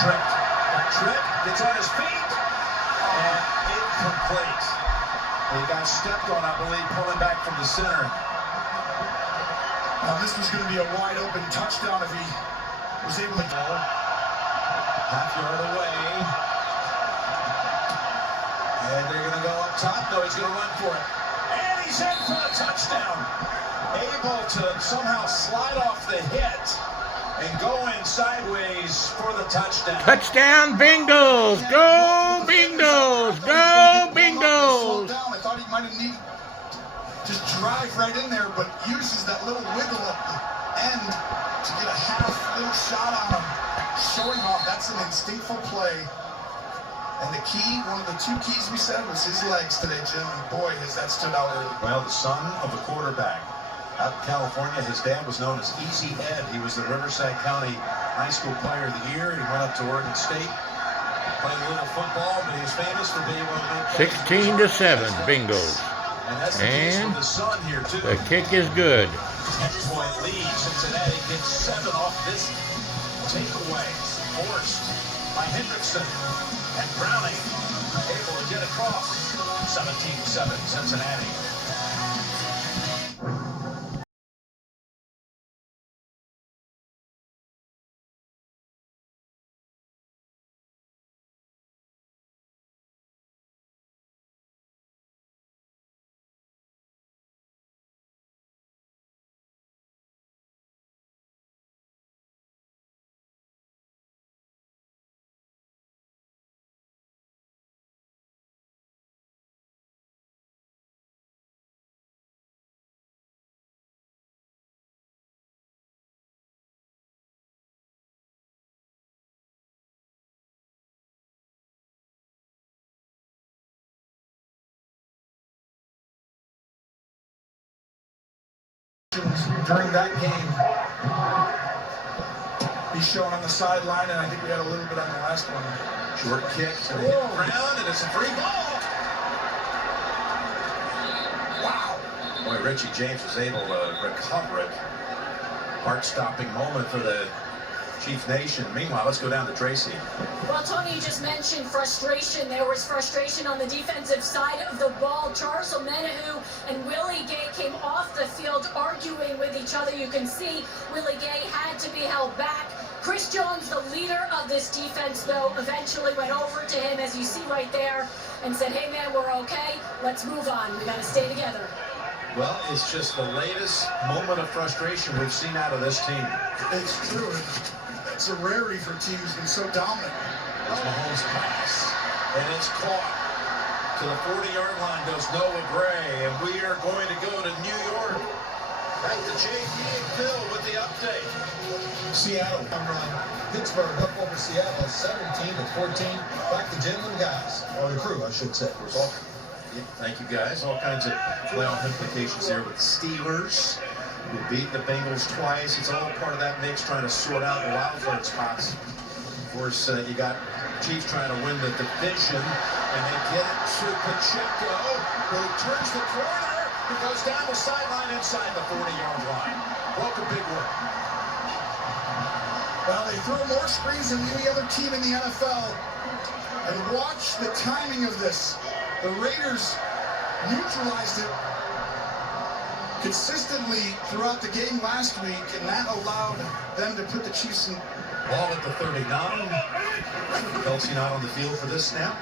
tripped. Got tripped, gets on his feet, and incomplete. He got stepped on, I believe, pulling back from the center. Now, this was going to be a wide open touchdown if he was able to go. Half yard away. And they're going to go up top. No, he's going to run for it. And he's in for the touchdown. Able to somehow slide off the hit and go in sideways for the touchdown. Touchdown, Bengals! Go, Bengals! Go, Bengals! I thought he might have needed just drive right in there, but uses that little wiggle at the end to get a half little shot on him, showing off. That's an instinctful play. And the key, one of the two keys we said, was his legs today, Jim. And boy, has that stood out early. Well, the son of the quarterback out in California, his dad was known as Easy Ed. He was the Riverside County High School Player of the Year. He went up to Oregon State, played a little football, but he was famous for being able to make 16-7, Bengals. And that's the case with the son here, too. The kick is good. 10-point lead. Cincinnati gets 7 off this takeaway. Forced by Hendrickson. And Browning able to get across. 17-7 Cincinnati. During that game, he's shown on the sideline, and I think we had a little bit on the last one. Short kick to the ground, and it's a free ball. Wow. Boy, Richie James was able to recover it. Heart-stopping moment for the Chief Nation. Meanwhile, let's go down to Tracy. Well, Tony, you just mentioned frustration. There was frustration on the defensive side of the ball. Charles Omenihu and Willie Gay came off the field arguing with each other. You can see Willie Gay had to be held back. Chris Jones, the leader of this defense, though, eventually went over to him, as you see right there, and said, hey, man, we're okay. Let's move on. We got to stay together. Well, it's just the latest moment of frustration we've seen out of this team. It's true. It's a rarity for a team who's been so dominant. It's Mahomes' pass, and it's caught. To the 40-yard line goes Noah Gray, and we are going to go to New York. Back to JP and Phil with the update. Seattle, Pittsburgh up over Seattle, 17-14. Back to Jim and the guys, or the crew, I should say. Thank you, guys. All kinds of playoff implications there with the Steelers, who beat the Bengals twice. It's all part of that mix, trying to sort out the wild card spots. Of course, you got Chiefs trying to win the division, and they get it to Pacheco, who turns the corner, who goes down the sideline inside the 40-yard line. Broke a big one. Well, they throw more screens than any other team in the NFL. And watch the timing of this. The Raiders neutralized it consistently throughout the game last week, and that allowed them to put the Chiefs in. Ball at the 39. Kelsey not on the field for this snap.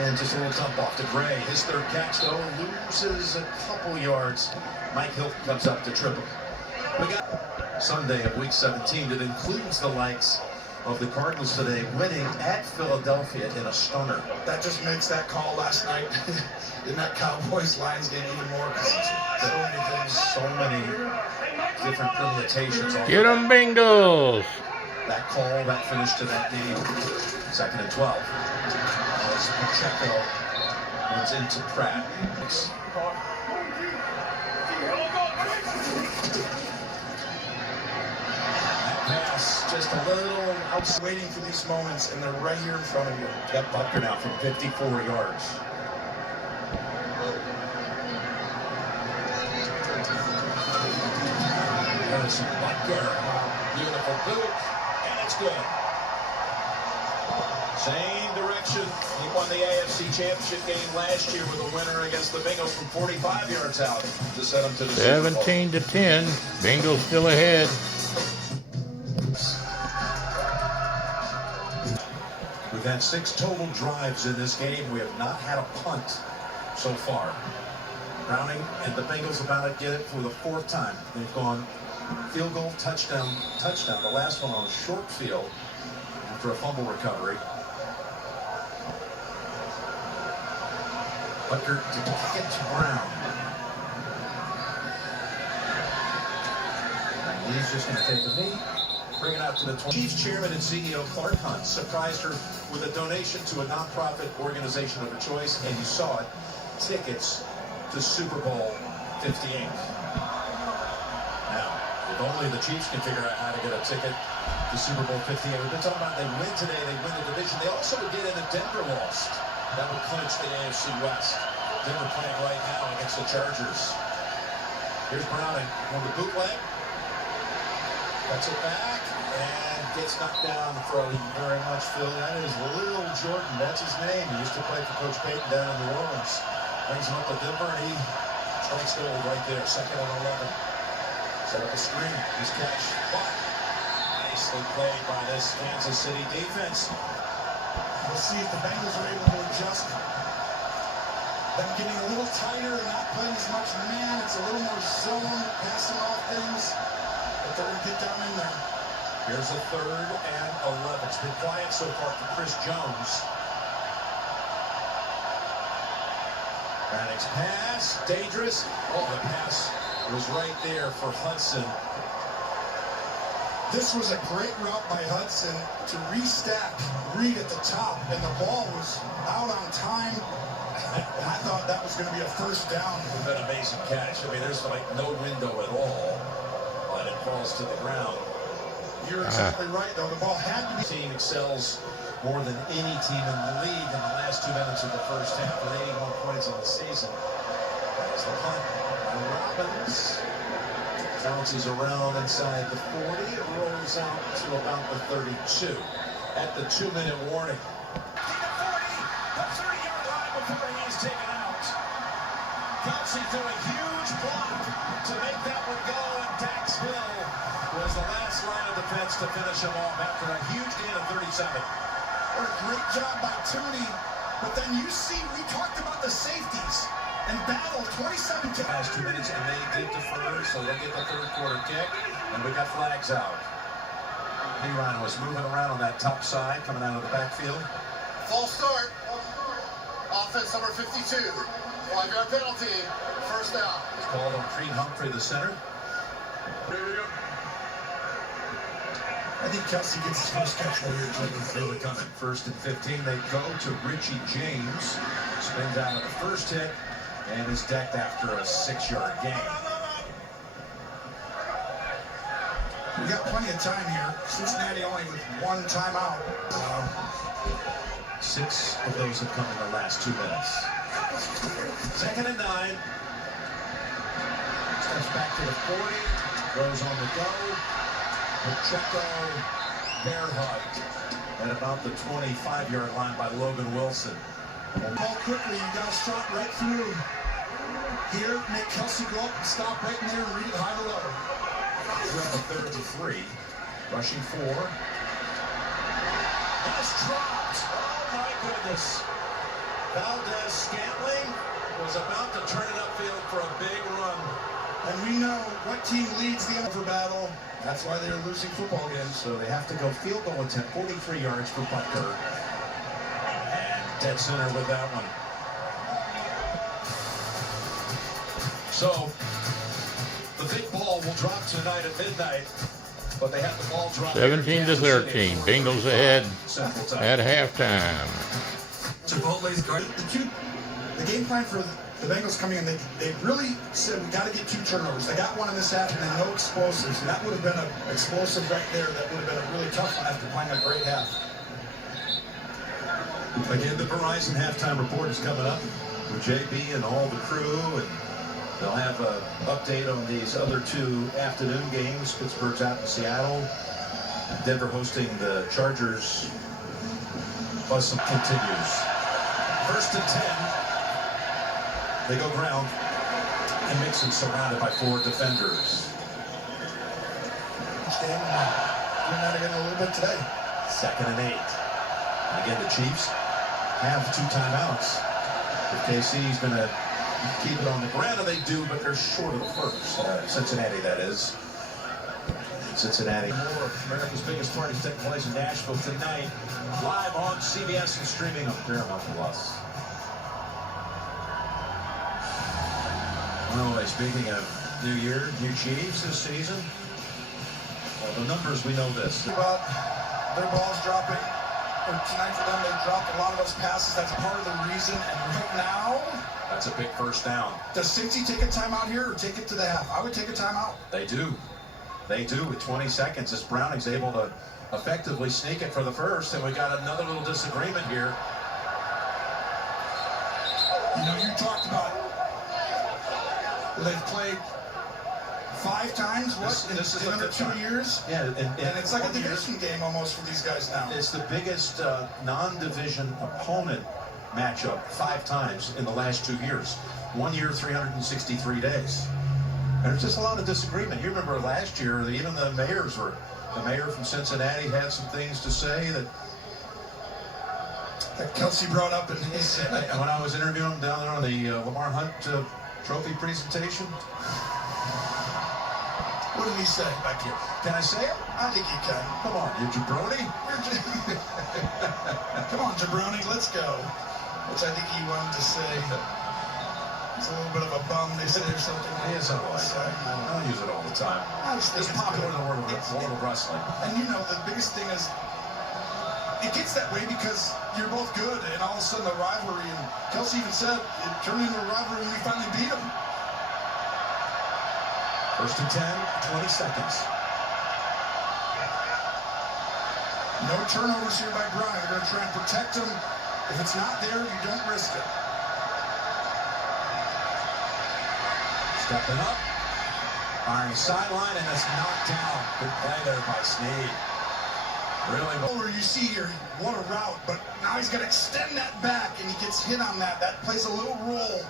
And just a little dump off to Gray. His third catch, though, loses a couple yards. Mike Hilton comes up to triple. We got Sunday of Week 17 that includes the likes of the Cardinals today, winning at Philadelphia in a stunner. That just makes that call last night in that Cowboys-Lions game even more. So many things. So many different permutations. Get them, Bengals! That call, that finish to that game. 2nd and 12. As Pacheco runs into Pratt. Pass just a little out, waiting for these moments, and they're right here in front of you. Got Butker now from 54 yards. There's Butker. Beautiful boot, and it's good. Same direction. He won the AFC Championship game last year with a winner against the Bengals from 45 yards out to set them to the Super Bowl. 17-10. Bengals still ahead. We've had 6 total drives in this game. We have not had a punt so far. Browning and the Bengals about to get it for the 4th time. They've gone field goal, touchdown. The last one on a short field after a fumble recovery. Butker to kick it to Brown. And he's just going to take the knee, bring it out to the 20. Chiefs chairman and CEO Clark Hunt surprised her with a donation to a nonprofit organization of her choice, and you saw it, tickets to Super Bowl 58. Now, if only the Chiefs can figure out how to get a ticket to Super Bowl 58. We've been talking about they win today, they win the division. They also would get in if Denver lost. That would clinch the AFC West. Denver playing right now against the Chargers. Here's Browning on the bootleg. Cuts it back and gets knocked down for very much, Phil. That is Lil Jordan. That's his name. He used to play for Coach Payton down in New Orleans. Brings him up to Denver, and he strikes gold right there. 2nd and 11. Set up a screen. His catch. Nicely played by this Kansas City defense. We'll see if the Bengals are able to adjust. Them getting a little tighter and not playing as much man. It's a little more zone, passing off things. But they're going to get down in there. Here's a 3rd and 11. It's been quiet so far for Chris Jones. Branning's pass, dangerous. Oh, the pass was right there for Hudson. This was a great route by Hudson to restack Reed at the top, and the ball was out on time. And I thought that was going to be a 1st down. It would have been an amazing catch. I mean, there's like no window at all, but it falls to the ground. You're exactly right, though. The ball had to be. The team excels more than any team in the league in the last 2 minutes of the first half with 81 points on the season. That's the punt by Robbins. Bounces around inside the 40, rolls out to about the 32 at the 2-minute warning. The 30-yard line before he is taken out. Kelsey threw a huge block to make that one go, and Dax Hill was the last line of defense to finish him off after a huge gain of 37. What a great job by Tony. But then you see, we talked about the safeties. And battle 27 to last 2 minutes, and they did defer, so they get the 3rd quarter kick, and we got flags out. P-Ron was moving around on that top side, coming out of the backfield. False start. Offense number 52. 5-yard penalty. 1st down. It's called on Creed Humphrey, the center. I think Kelsey gets his first catch right here. Feel it coming. 1st and 15. They go to Richie James. Spins out of the first hit and is decked after a 6-yard gain. We got plenty of time here. Cincinnati only with 1 timeout. 6 of those have come in the last 2 minutes. 2nd and 9. Steps back to the 40. Goes on the go. Pacheco, bear hug at about the 25-yard line by Logan Wilson. Ball quickly, you got to start right through. Here, make Kelsey go up and stop right in there and read it high to low. We're on the 3rd and 3. Rushing 4. And it's dropped. Oh my goodness. Valdez-Scantling was about to turn it upfield for a big run. And we know what team leads the over battle. That's why they're losing football games. So they have to go field goal attempt, 43 yards for Butker. And dead center with that one. So the big ball will drop tonight at midnight, but they have the ball drop. 17-13. Bengals ahead at halftime. Chipotle's guard. The game plan for the Bengals coming in, they really said we got to get 2 turnovers. They got one in this half and then no explosives. And that would have been an explosive right there. That would have been a really tough one after playing a great half. Again, the Verizon halftime report is coming up with JB and all the crew, and they'll have an update on these other 2 afternoon games. Pittsburgh's out in Seattle. Denver hosting the Chargers Bussum continues. 1st and 10. They go ground. And Mixon surrounded by 4 defenders. Doing that again a little bit today. 2nd and 8. And again, the Chiefs have 2 timeouts. If KC's going to keep it on the ground, and they do, but they're short of the first. Cincinnati, that is. Cincinnati. More of America's biggest parties taking place in Nashville tonight. Live on CBS and streaming on Paramount Plus. Well, speaking of New Year, new Chiefs this season. Well, the numbers, we know this. About their balls dropping. Or tonight for them, they dropped a lot of those passes. That's part of the reason. And right now, that's a big first down. Does Cincy take a timeout here or take it to the half? I would take a timeout. They do. They do with 20 seconds as Browning's able to effectively sneak it for the first. And we got another little disagreement here. You know, you talked about they've played 5 times, This is in under 2 years? Yeah, and it's like a division game almost for these guys now. It's the biggest non-division opponent matchup 5 times in the last 2 years. 1 year, 363 days. There's just a lot of disagreement. You remember last year, even the mayor from Cincinnati had some things to say that Kelsey brought up in his... when I was interviewing him down there on the Lamar Hunt trophy presentation. What did he say back here? Can I say it? I think you can. Come on, you jabroni. Come on, jabroni, let's go. Which I think he wanted to say. It's a little bit of a bum, they say, or something. Yeah, something like that. I don't use it all the time. It's popular in the world of wrestling. And you know, the biggest thing is, it gets that way because you're both good, and all of a sudden the rivalry, and Kelsey even said, it turned into a rivalry when we finally beat them. 1st and 10, 20 seconds. No turnovers here by Brian. They're going to try and protect him. If it's not there, you don't risk it. Stepping up. Firing sideline, and it's knocked down. Good play there by Snead. Really well. Where you see here, what a route, but now he's going to extend that back, and he gets hit on that. That plays a little role.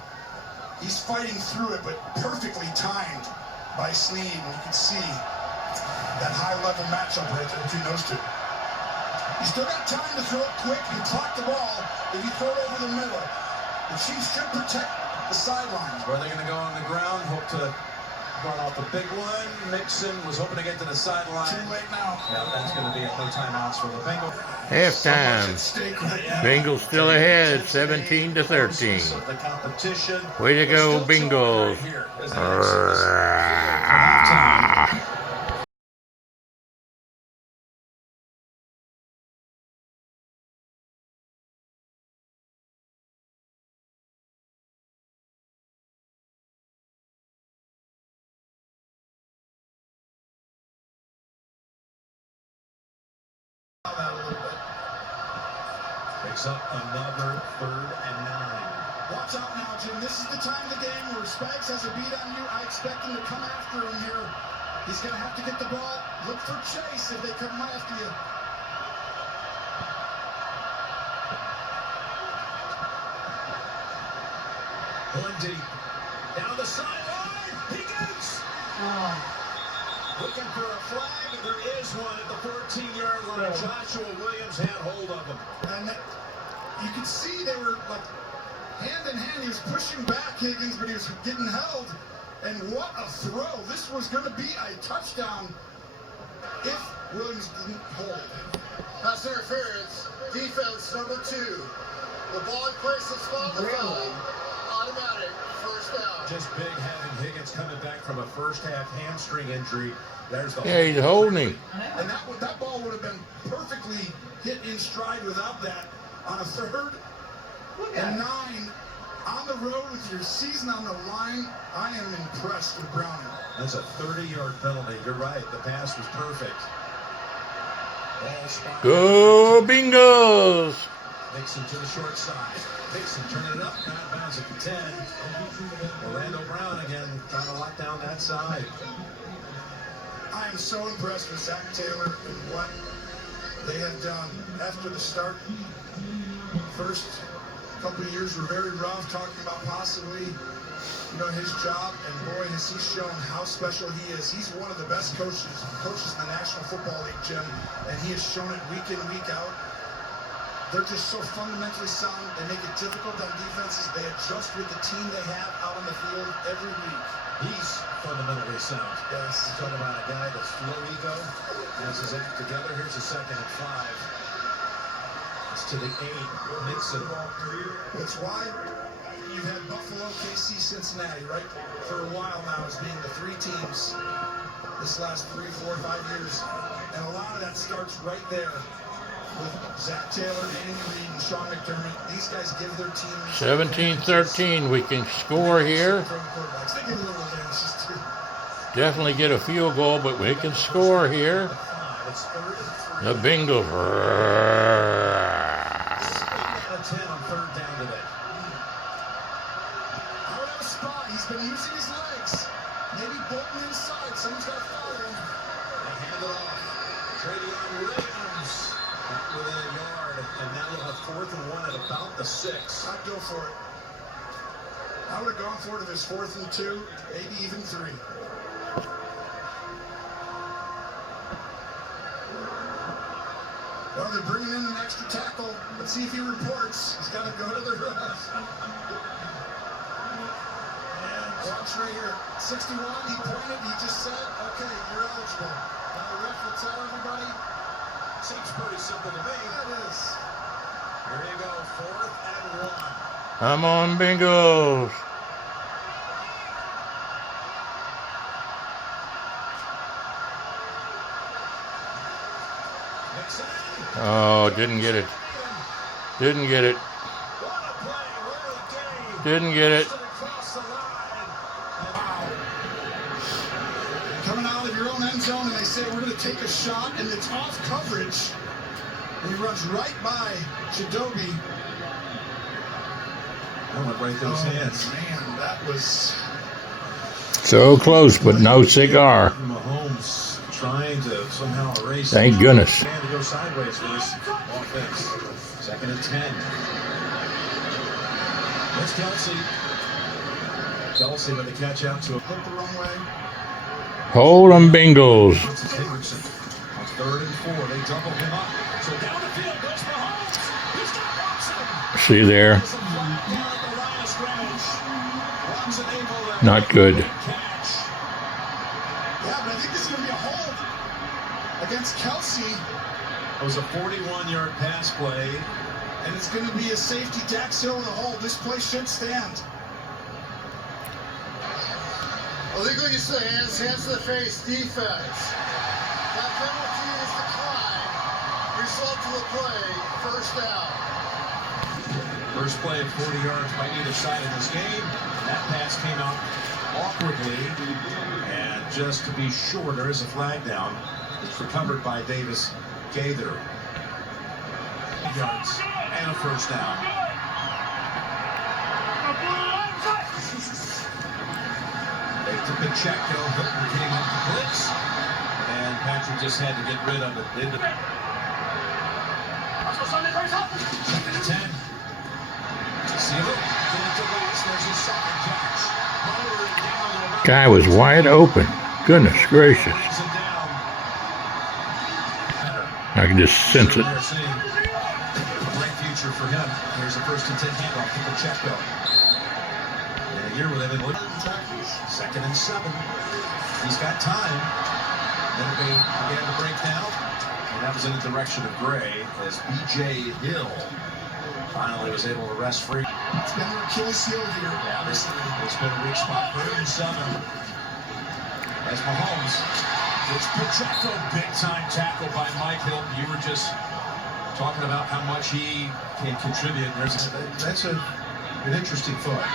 He's fighting through it, but perfectly timed by Snead, and you can see that high-level matchup right there between those two. You still got time to throw it quick and clock the ball if you throw it over the middle. The Chiefs should protect the sidelines. Where are they going to go on the ground? Hope to run off the big one. Mixon was hoping to get to the sideline. Too late now. Yeah, that's going to be no timeouts for the Bengals. Halftime. Bengals still ahead, 17-13. The competition. Way to go, Bengals. Picks up another 3rd and 9. Watch out now, Jim. This is the time of the game where Spags has a beat on you. I expect him to come after him here. He's going to have to get the ball. Look for Chase if they come after you. One deep. Down the sideline. He gets. Looking for a flag. There is one at the 14-yard line. Joshua Williams had hold of him. And you could see they were like hand in hand. He was pushing back Higgins, but he was getting held. And what a throw. This was going to be a touchdown if Williams didn't hold. Pass interference, defense number 2. The ball in place is fouled. Automatic, first down. Just big having Higgins coming back from a first-half hamstring injury. There's the Yeah, he's holding him. And that ball would have been perfectly hit in stride without that. On a 3rd and 9, on the road with your season on the line, I am impressed with Browning. That's a 30-yard penalty. You're right. The pass was perfect. Ball spotted. Go Bengals! Mixon to the short side. Mixon turning it up. Out of bounds at the 10. Orlando Brown again trying to lock down that side. I am so impressed with Zach Taylor and what they have done after the start First couple of years were very rough, talking about possibly, his job, and boy, has he shown how special he is. He's one of the best coaches in the National Football League, Jim, and he has shown it week in, week out. They're just so fundamentally sound. They make it difficult on defenses. They adjust with the team they have out on the field every week. He's fundamentally sound. Yes. You're talking about a guy that's low ego, has his act together. Here's a 2nd and 5. It's to the 8. Nixon. It's why you've had Buffalo, KC, Cincinnati, right? For a while now as being the 3 teams this last 3, 4, 5 years. And a lot of that starts right there with Zach Taylor, Andy Reid, and Sean McDermott. These guys give their teams 17-13. We can score here. They get a little advantages too. Definitely get a field goal, but we can score here. It's 3rd and 3. The Bengals. 8 out of 10 on 3rd down today. Out of a spot. He's been using his legs. Maybe bolting inside. Someone's got to follow him. They hand it off. Travion Williams within a yard, and now they'll have 4th and 1 at about the 6. I'd go for it. I would have gone for it if it's 4th and 2, maybe even 3. Well, they're bringing in an extra tackle. Let's see if he reports. He's got to go to the run. Watch right here. 61, he pointed, he just said, okay, you're eligible. Now the ref will tell everybody. Seems pretty simple to me. It is. Here you go, 4th and 1. Come on, Bengals. Nixon. Oh, didn't get it. Didn't get it. What a play, what a game. Didn't get it. Across the line. Coming out of your own end zone, and they say we're going to take a shot, and it's off coverage. And he runs right by Chidobe. I went right through his hands. Man, that was... So close, but no cigar. Mahomes trying to somehow erase. Thank goodness. And to go sideways for this offense. 2nd and 10. That's Kelsey. Kelsey with the catch out to a Hooked the wrong way. Hold 'em, Bengals. Higginson on 3rd and 4. They double him up. So down the field goes Mahomes. He's got Watson. See there? There's a flag down at the line of scrimmage. Watson able to Not good. catch. Yeah, but I think this is going to be a hold against Kelsey, It was a 41-yard pass play. and it's going to be a safety. Dax Hill in the hold. This play should stand. Illegal use of the hands to the face, defense. That penalty is declined. Result of the play, 1st down. First play of 40 yards by either side in this game. That pass came out awkwardly. And just to be sure, there is a flag down. It's recovered by Davis Gaither. Yards and a 1st down. They took a check, though. Hilton came up the blitz. And Patrick just had to get rid of it. 2nd and 10. See it? Get it to Lewis. There's his 2nd catch. Lowering down to about Guy was wide open. Goodness gracious. brings it down. I can just sense it. They're seeing a great future for him. Here's a 1st and 10 handoff to Pacheco. And a year with him in 2nd and 7. He's got time. Then it began to break down. And that was in the direction of Gray as B.J. Hill finally was able to rest free. It's been their Achilles heel here. Yeah, it's been a weak spot. 3rd and 7. As Mahomes gets Pacheco, big time tackle by Mike Hilton. You were just talking about how much he can contribute. That's an interesting thought.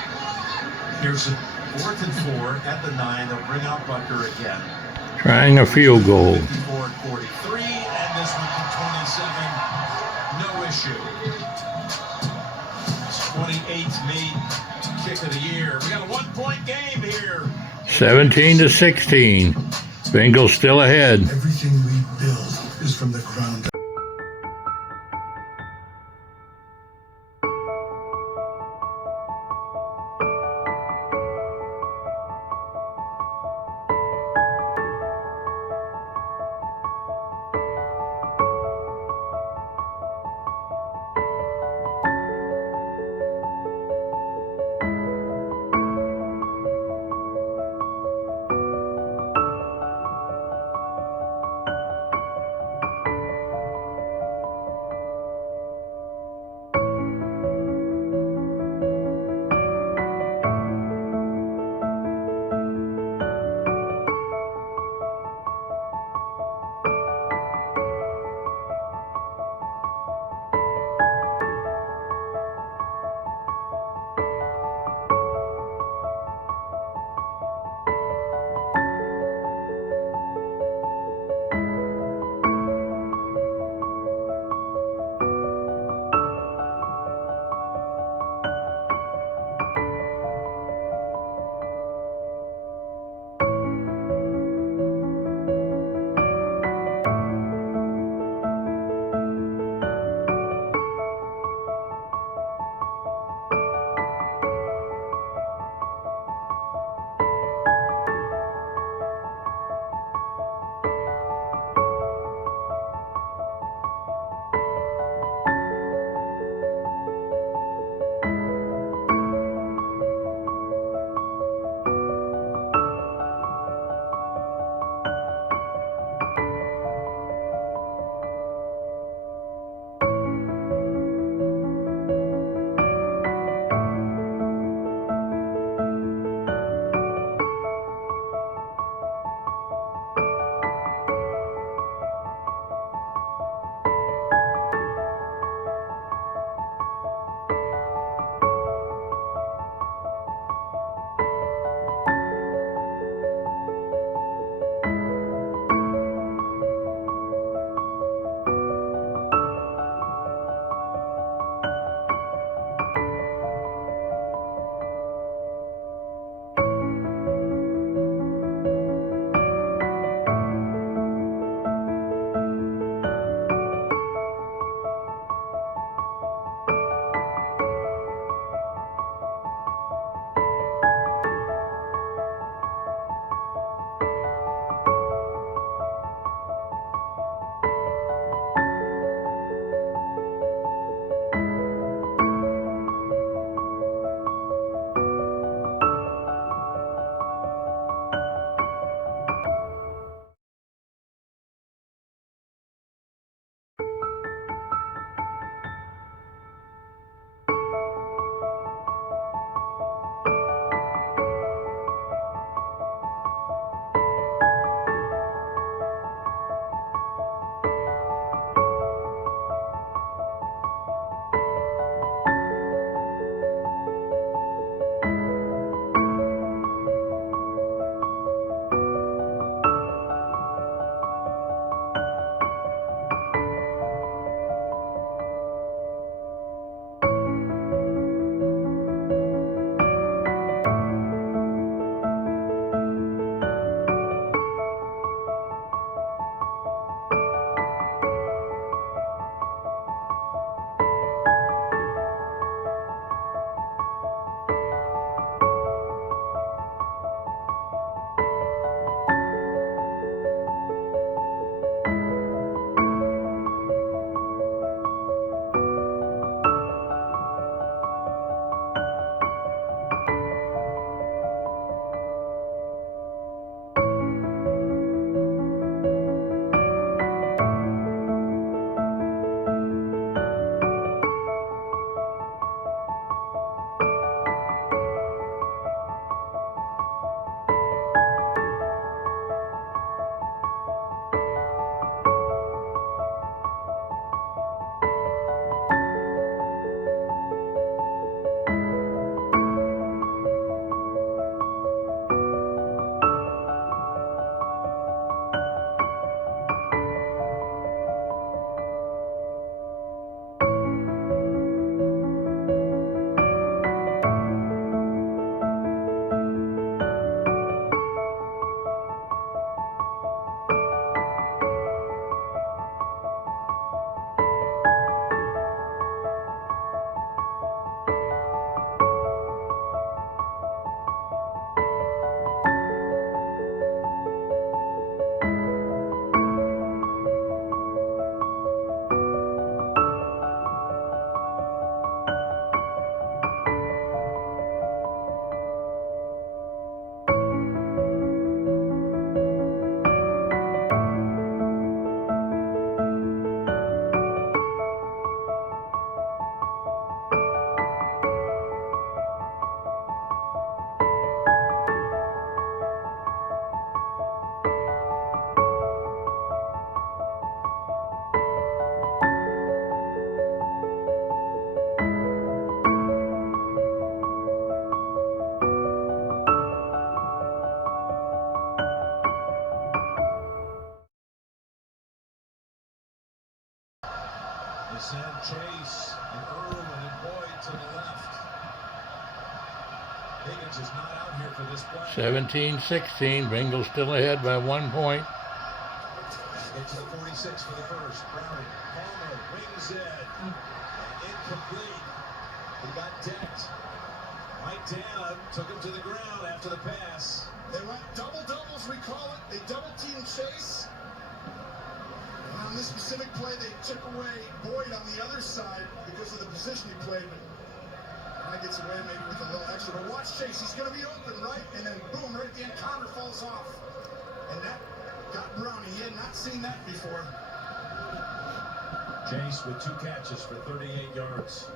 Here's a 4th and 4 at the 9. They'll bring out Butker again. Trying a field goal. 54 and 43, and this one from 27. No issue. It's 28th made kick of the year. We got a 1-point game here. 17-16. Bengals still ahead. Everything we build is from the ground up. They send Chase and Irwin and Boyd to the left. Higgins is not out here for this play. 17-16. Bengals still ahead by 1 point. Get to the 46 for the first. Browning, Palmer, wings it. And incomplete. He got decked. Mike Dana took him to the ground after the pass. They went double-doubles, we call it. They double-team Chase. And on this specific play, they took away Boyd on the other side because of the position he played. But I gets away maybe with a little extra. But watch Chase. He's going to be open, right? And then, boom, right at the end, Connor falls off. And that got Browning. He had not seen that before. Chase with 2 catches for 38 yards.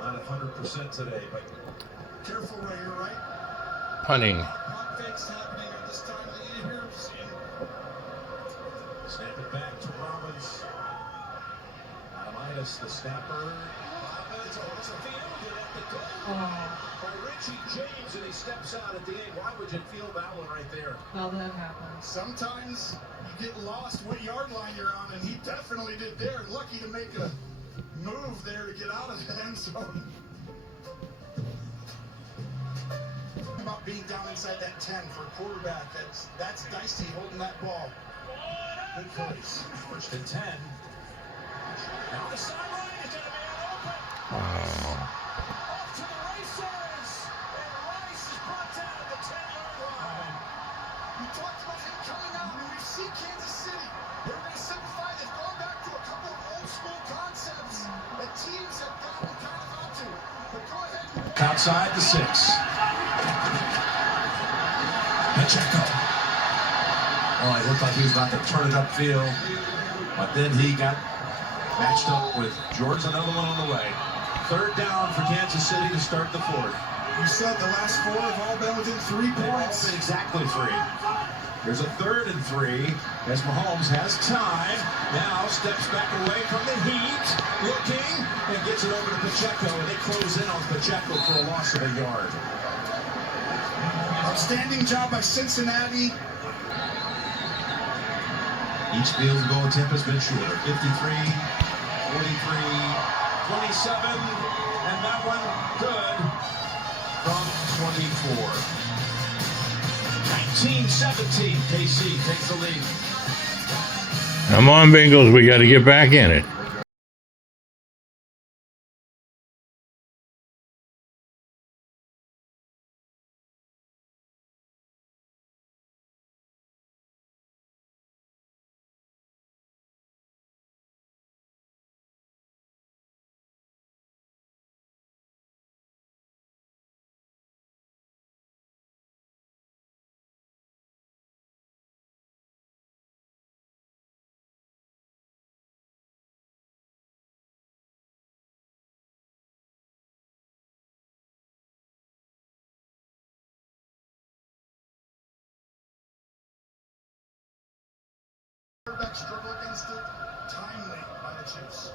Not 100% today, but Careful right here, right? Punting. Pump fakes happening at this time of the year. snap it back to Robbins. Minus the snapper. Robbins also fielded at the goal by Richie James, and he steps out at the end. Why would you field that one right there? Well, that happens. Sometimes you get lost what yard line you're on, and he definitely did there. Lucky to make a move there to get out of the end zone. About being down inside that 10 for a quarterback, that's dicey holding that ball. Good place. First and 10. And on the sideline is going to be an open. Wow. Off to the races. And Rice is brought down at the 10-yard line. We talked about him coming out, and we see Kansas City. They're going to simplify. They've gone back to a couple of old school concepts that teams have gotten kind of onto. But go ahead and Outside the 6. Pacheco. Oh, it looked like he was about to turn it upfield, but then he got matched up with George. Another one on the way. Third down for Kansas City to start the fourth. you said the last 4 have all been within 3 They've all points. been exactly 3. There's a 3rd and 3 as Mahomes has time. Now steps back away from the heat, looking, and gets it over to Pacheco, and they close in on Pacheco for a loss of a yard. Outstanding job by Cincinnati. Each field goal attempt has been shorter. 53, 43, 27, and that one good from 24. 19-17, KC takes the lead. Come on, Bengals. We got to get back in it. Quarterback struggle against it. Timely by the Chiefs.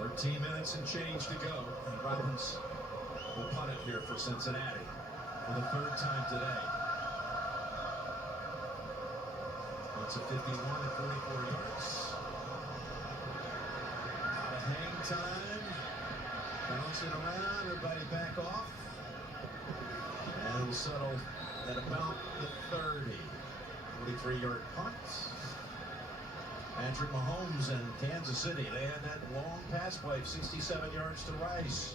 13 minutes and change to go, and Robbins will punt it here for Cincinnati for the 3rd time today. It's a 51 and 44 yards. Out of hang time. Bouncing around, everybody back off. And it'll settle at about the 30. 43-yard punt. Patrick Mahomes and Kansas City. They had that long pass play, 67 yards to Rice.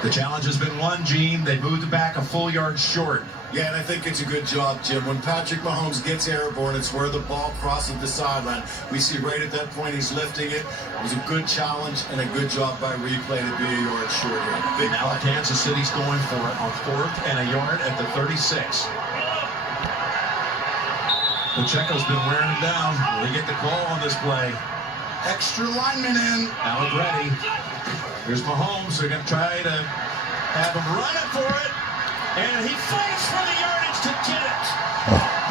The challenge has been won, Gene. They moved it back a full yard short. Yeah, and I think it's a good job, Jim. When Patrick Mahomes gets airborne, it's where the ball crosses the sideline. We see right at that point he's lifting it. It was a good challenge and a good job by replay to be a yard short here. Big Now play. Kansas City's going for it on 4th and a yard at the 36. Pacheco's been wearing him down. They get the call on this play. Extra lineman in. Alec ready. Here's Mahomes. They're going to try to have him running for it. And he fights for the yardage to get it.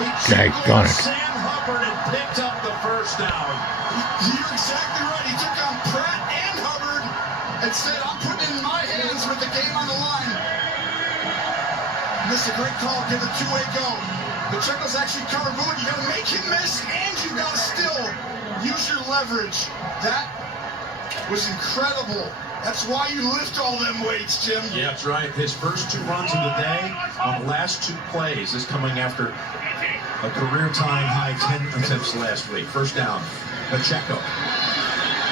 He Daggone it. Sam Hubbard and picked up the first down. You're exactly right. He took on Pratt and Hubbard and said, I'm putting it in my hands with the game on the line. This is a great call. Give a 2-way go. Pacheco's actually covered. But you got to make him miss, and you got to still Use your leverage. That was incredible. That's why you lift all them weights, Jim. Yeah, that's right. His first 2 runs of the day on the last 2 plays is coming after a career time high 10 attempts last week. First down, Pacheco.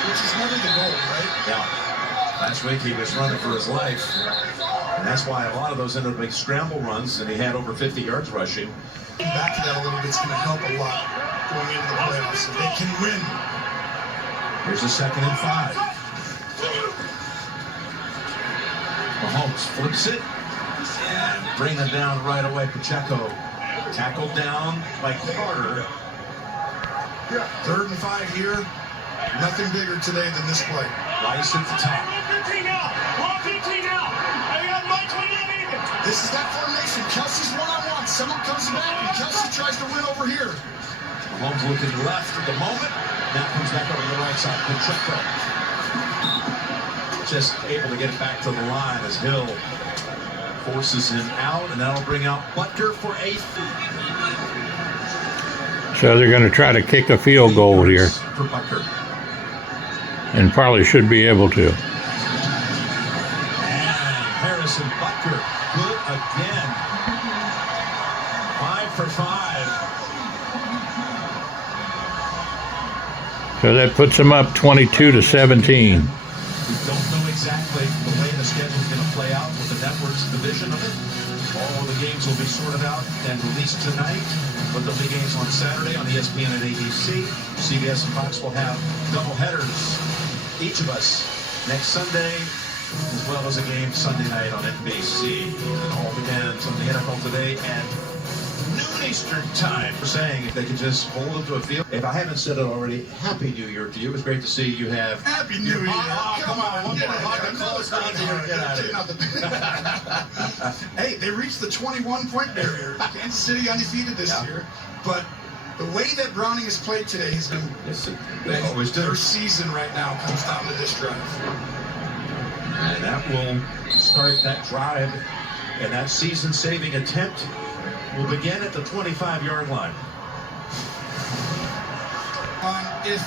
Which is never the goal, right? Yeah. Last week he was running for his life. And that's why a lot of those ended up being scramble runs, and he had over 50 yards rushing. Back to that a little bit is going to help a lot going into the playoffs. So they can win. Here's a 2nd and 5. Mahomes flips it and bring it down right away. Pacheco tackled down by Carter. 3rd and 5 here. Nothing bigger today than this play. Rice at the top. This is that formation. Kelsey's one-on-one. Someone comes back and Kelsey tries to win over here. Mahomes looking left at the moment. Now comes back over to the right side. Pacheco just able to get it back to the line as Hill forces him out, and that'll bring out Butker for a So they're going to try to kick a field goal here, for Butker. and probably should be able to. And Harrison Butker, good again. 5 for 5. So that puts them up 22-17. We don't know exactly the way the schedule is going to play out with the network's division of it. All of the games will be sorted out and released tonight, but there'll be games on Saturday on ESPN and ABC. CBS and Fox will have double headers, each of us, next Sunday, as well as a game Sunday night on NBC. It all begins on the NFL Today at noon Eastern time. We're saying if they could just hold them to a field. If I haven't said it already, Happy New Year to you. It was great to see you have. Happy New Year. Come on, one get more in hug. there. Close down here. Get out of here. Hey, they reached the 21-point barrier. Kansas City undefeated this year. But the way that Browning has played today has been They always do. their season right now comes down to this drive. And that will start that drive, and that season-saving attempt will begin at the 25-yard line. If you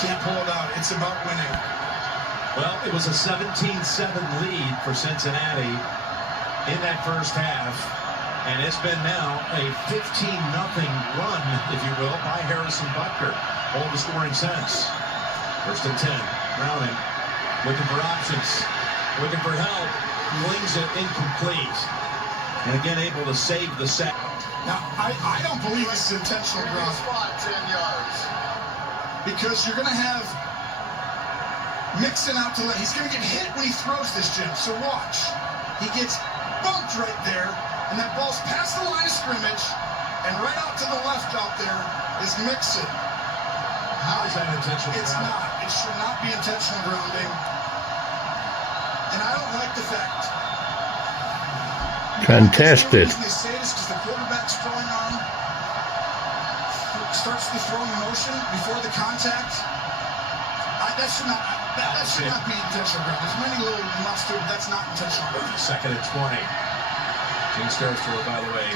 can't pull it out, it's about winning. Well, it was a 17-7 lead for Cincinnati in that first half, and it's been now a 15-0 run, if you will, by Harrison Butker. All the scoring since. 1st and 10. Browning looking for options, looking for help. Flings it incomplete. And again, able to save the sack. Now, I don't believe this is intentional ground. 10 yards. Because you're going to have Mixon out to left. He's going to get hit when he throws this, Jim. So watch. He gets bumped right there, and that ball's past the line of scrimmage, and right out to the left out there is Mixon. How is that intentional? It's grounding? not. It should not be intentional grounding. And I don't like the fact. Contested. The reason they say this because the quarterback's throwing arm starts the throwing motion before the contact. That should not be intentional ground. There's many little nuts to it, but that's not intentional ground. 2nd and 20. Gene Starford, by the way,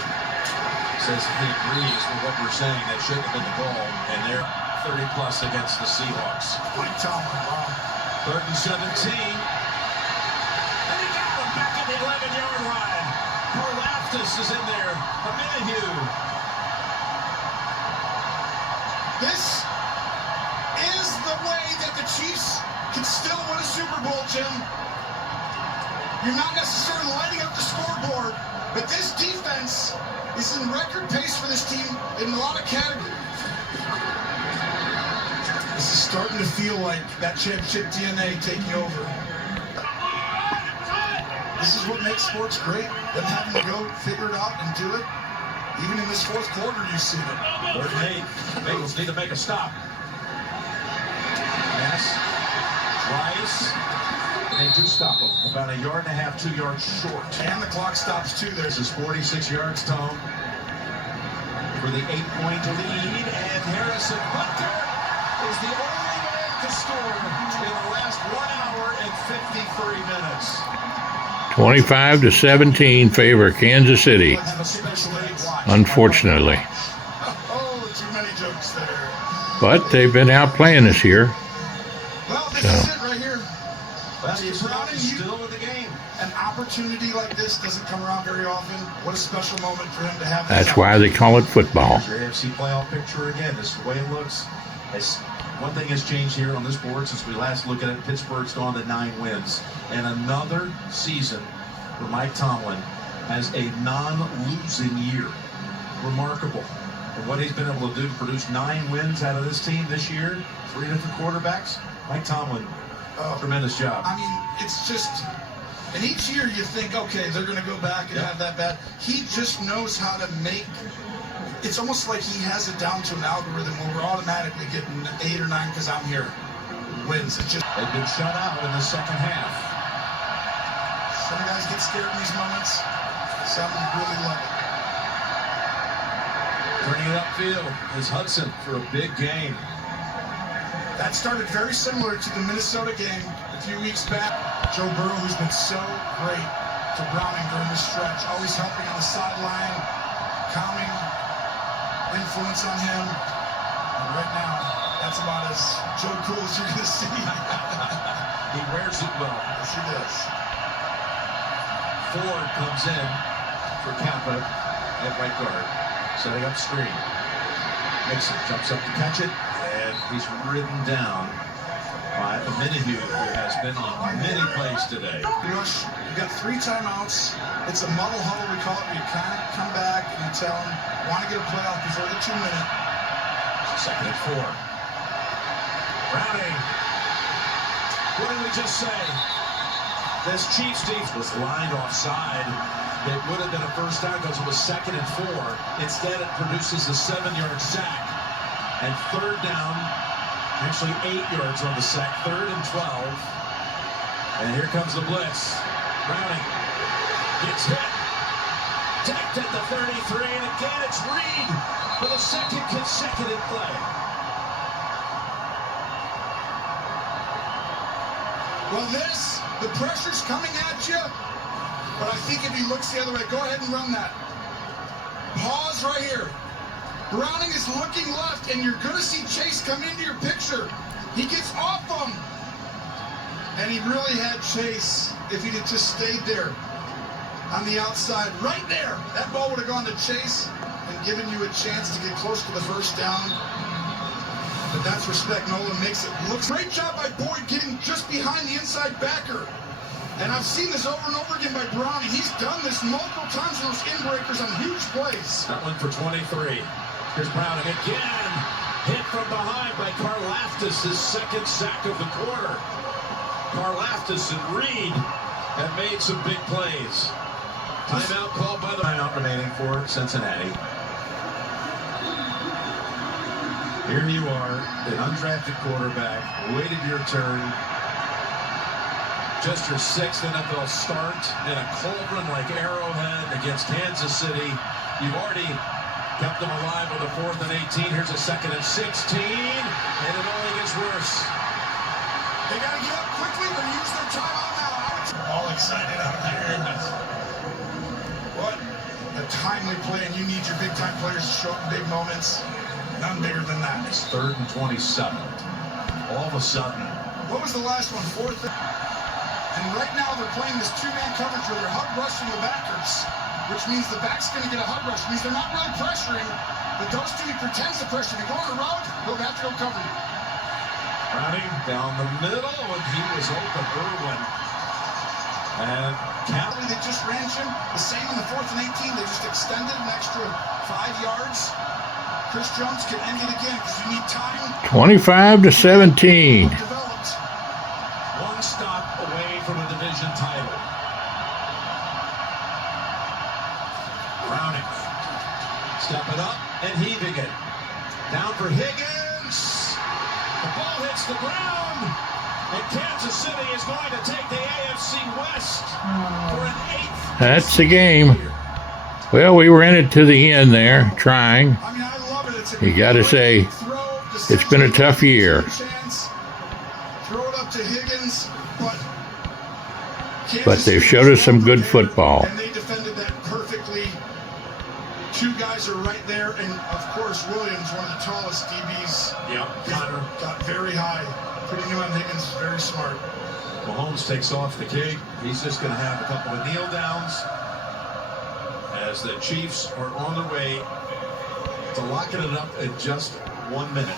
says he agrees with what we're saying. That shouldn't have been the goal, and they're 30-plus against the Seahawks. Mike Tomlin, wow. 3rd and 17. And he got him back at the 11-yard line. Karlaftis is in there. Amenahue. This is the way that the Chiefs can still win a Super Bowl, Jim. You're not necessarily lighting up the scoreboard, but this defense is in record pace for this team in a lot of categories. This is starting to feel like that championship DNA taking over. This is what makes sports great. Them having to go figure it out and do it. Even in this 4th quarter, you see it. 3rd and 8. Bengals need to make a stop. Pass. Rice. They do stop him. About 1.5 yards, 2 yards short. And the clock stops too. This is 46 yards, Tom, for the 8-point lead. And Harrison Butker is the only man to score in the last 1 hour and 53 minutes. 25-17 favor Kansas City, Have a special aid watch. unfortunately. Oh, too many jokes there. But they've been out playing us here. Well, this is it right here. Well, he's Browning, still in the game. an opportunity like this doesn't come around very often. What a special moment for him to have. That's why they call it football. Here's your AFC playoff picture again. This is the way it looks. One thing has changed here on this board since we last looked at it. Pittsburgh's gone to 9 wins. And another season for Mike Tomlin as a non-losing year. Remarkable. And what he's been able to do to produce 9 wins out of this team this year, 3 different quarterbacks. Mike Tomlin, tremendous job. I mean, it's just, and each year you think, okay, they're going to go back and have that bad. He just knows how to make, it's almost like he has it down to an algorithm where we're automatically getting 8 or 9 because I'm here. Wins. It's just, They've been shut out in the second half. some guys get scared in these moments. Some really love it. Turning it upfield is Hudson for a big game. That started very similar to the Minnesota game a few weeks back. Joe Burrow, who's been so great to Browning during this stretch, always helping on the sideline, calming influence on him. And right now, that's about as Joe Cool as you're going to see. He wears it well. Yes, he does. Ford comes in for Kappa at right guard. Setting up screen. Mixon jumps up to catch it, and he's ridden down by a Minihue, who has been on many plays today. Rush, you got 3 timeouts. It's a muddle huddle, we call it, where you kind of come back and you tell them, want to get a play off before the 2-minute. Second and 4. Browning. What did we just say? This Chiefs defense was lined offside. It would have been a first down because it was 2nd and 4. Instead, it produces a 7-yard sack. And 3rd down, actually 8 yards on the sack, 3rd and 12. And here comes the blitz. Browning gets hit. Tacked at the 33, and again it's Reed for the 2nd consecutive play. Well, the pressure's coming at you. But I think if he looks the other way, go ahead and run that. Pause right here. Browning is looking left, and you're going to see Chase come into your picture. He gets off him. And he really had Chase if he'd have just stayed there on the outside. Right there. That ball would have gone to Chase and given you a chance to get close to the first down. But that's respect. Nolan makes it look. Great job by Boyd getting just behind the inside backer. And I've seen this over and over again by Browning. He's done this multiple times in those in-breakers on huge plays. That one for 23. Here's Browning again. Hit from behind by Karlaftis, his 2nd sack of the quarter. Karlaftis and Reed have made some big plays. Timeout called by the timeout remaining for Cincinnati. Here you are, an undrafted quarterback, waited your turn. Just your 6th NFL start in a cauldron like Arrowhead against Kansas City. You've already kept them alive with a 4th and 18. Here's a 2nd and 16, and it only gets worse. They got to get up quickly or use their timeout now. All excited out there. What a timely play, and you need your big-time players to show up in big moments. None bigger than that. It's 3rd and 27. All of a sudden. What was the last one? 4th. And right now they're playing this 2-man coverage where they're hug rushing the backers, which means the back's going to get a hug rush. It means they're not really pressuring, but those two, he pretends to pressure. If you go on a route, he'll have to go cover you. Browning down the middle, and he was open. Irwin. And They just ran him the same on the 4th and 18. They just extended an extra 5 yards. Chris Jones can end it again because you need time. 25-17. developed. One stop away from a division title. Browning stepping up and heaving it. Down for Higgins. The ball hits the ground. And Kansas City is going to take the AFC West for an 8th. That's the game. Well, we were in it to the end there, trying. I mean, I love it. It's a You got to say, it's been a tough year. Throw it up to Higgins, But they've showed us some good football. And they defended that perfectly. 2 guys are right there, and of course Williams, one of the tallest DBs Yeah, Connor got very high. Putting him on Higgins is very smart. Mahomes takes off the cake. He's just going to have a couple of kneel downs as the Chiefs are on their way to locking it up in just 1 minute.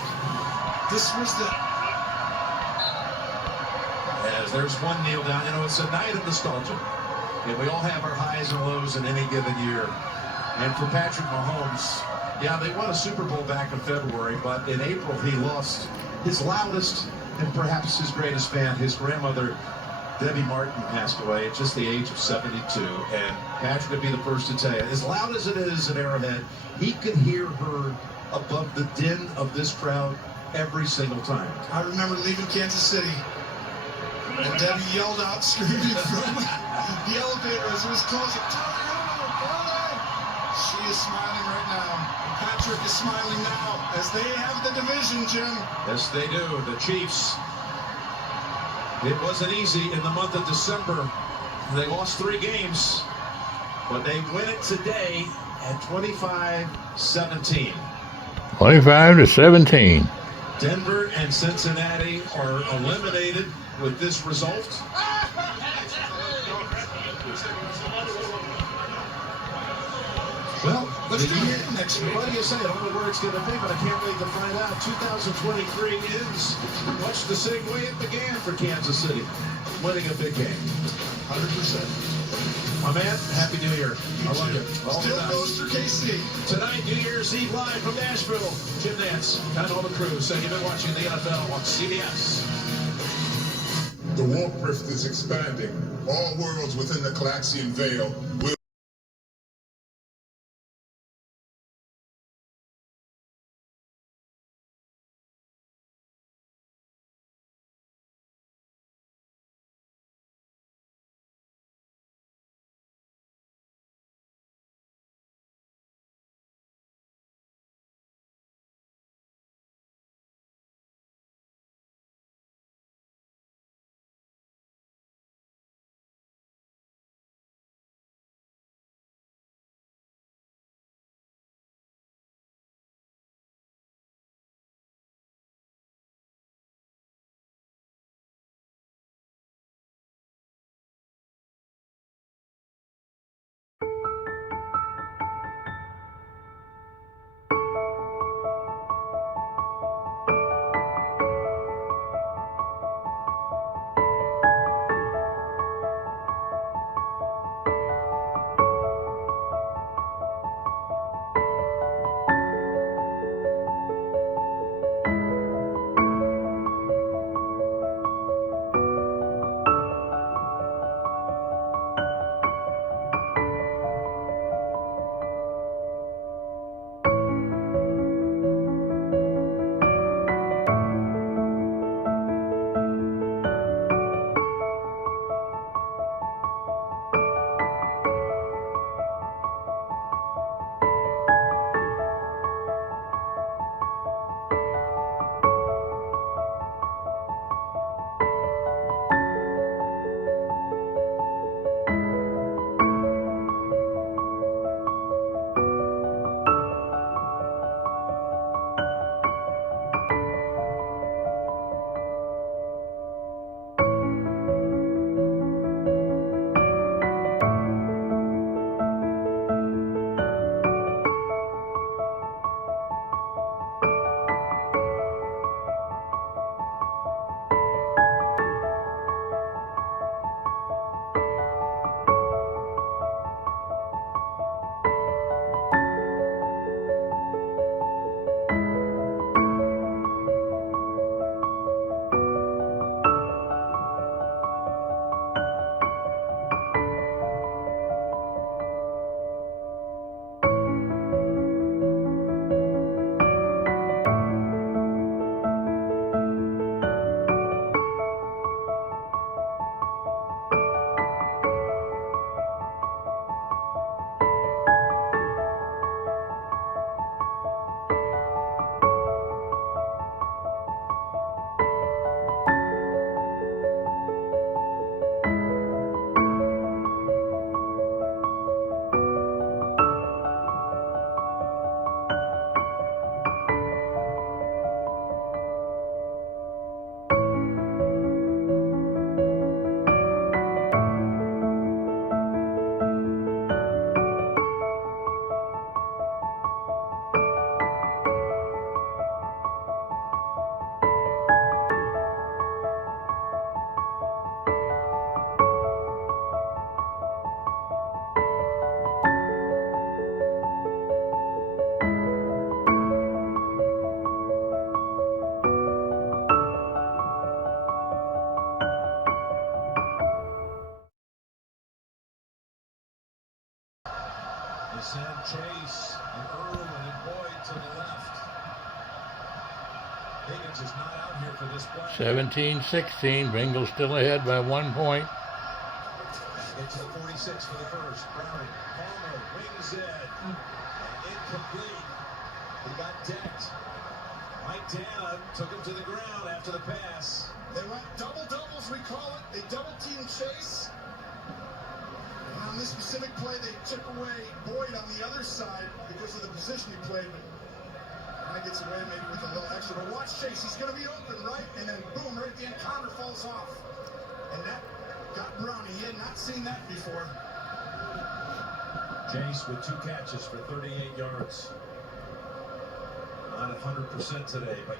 This was the... As there's one kneel down. You know, it's a night of nostalgia. And we all have our highs and lows in any given year. And for Patrick Mahomes, yeah, they won a Super Bowl back in February, but in April he lost his loudest and perhaps his greatest fan. His grandmother, Debbie Martin, passed away at just the age of 72. And Patrick would be the first to tell you, as loud as it is at Arrowhead, he could hear her above the din of this crowd every single time. I remember leaving Kansas City, and Debbie yelled out, screaming from the elevator as it was closing. She is smiling right now. Patrick is smiling now as they have the division, Jim. Yes, they do. The Chiefs. It wasn't easy in the month of December. They lost 3 games, but they win it today at 25-17. 25-17. Denver and Cincinnati are eliminated with this result. Well, Let's do it next week. What do you say? I don't know where it's going to be, but I can't wait to find out. 2023 is much the same way it began for Kansas City, winning a big game. 100%. My man, Happy New Year. I love you. All the Still best. goes through KC. Tonight, New Year's Eve live from Nashville. Jim Nance and all the crew. So you've been watching the NFL on CBS. The warp rift is expanding. All worlds within the Calaxian Veil will They send Chase and Irwin and Boyd to the left. Higgins is not out here for this play. 17-16. Bengals still ahead by 1 point. Get to the 46 for the first. Browning, Palmer, wings it. And incomplete. He got decked. Mike Dan took him to the ground after the pass. They went double-doubles, we call it. They double-team Chase. And on this specific play, they took away Boyd on the other side because of the position he played. But gets away maybe with a little extra. But watch Chase. He's going to be open, right? And then, boom, right at the end, Connor falls off. And that got Brownie. He had not seen that before. Chase with 2 catches for 38 yards. Not 100% today, but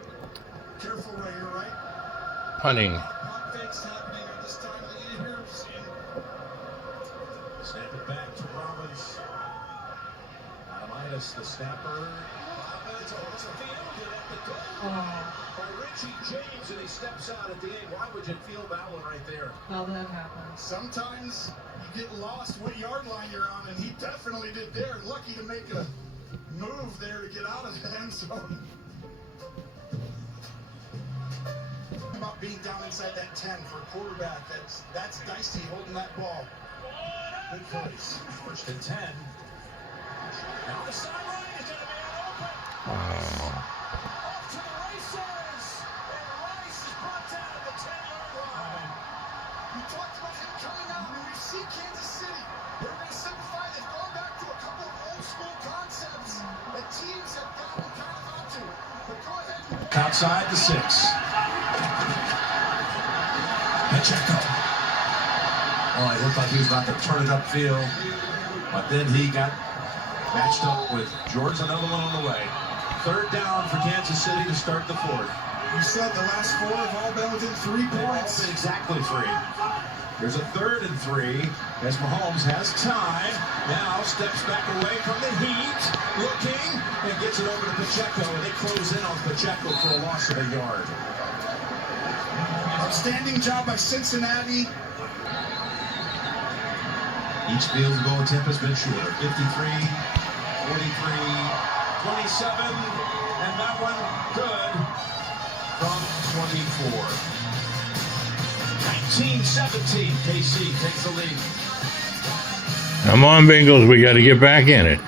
careful right here, right? Punting. Pump fakes happening at this time of the year. Snap it back to Robbins. Minus the snapper. Robbins over the field and at the goal by Richie James, and he steps out at the end. Why would you feel that one right there? Well, that happens. Sometimes you get lost what yard line you're on, and he definitely did there. Lucky to make a move there to get out of the end zone. About being down inside that 10 for a quarterback, that's dicey holding that ball. Good place. 1st and 10. Now the sideline is going to be open. Off to the races. And Rice is brought down at the 10-yard line. We talked about him coming out, and we see Kansas City. They're going to simplify. They've gone back to a couple of old school concepts that teams have gotten kind of onto. But go ahead and Outside the 6. Pacheco. Oh, it looked like he was about to turn it upfield, but then he got matched up with George, another one on the way. 3rd down for Kansas City to start the 4th. You said the last 4 have all been within 3 They've all points. been exactly 3. There's a 3rd and 3 as Mahomes has time. Now steps back away from the heat, looking, and gets it over to Pacheco, and they close in on Pacheco for a loss of a yard. Outstanding job by Cincinnati. Each field goal attempt has been shorter. 53, 43, 27, and that one good from 24. 19-17, KC takes the lead. Come on, Bengals. We got to get back in it.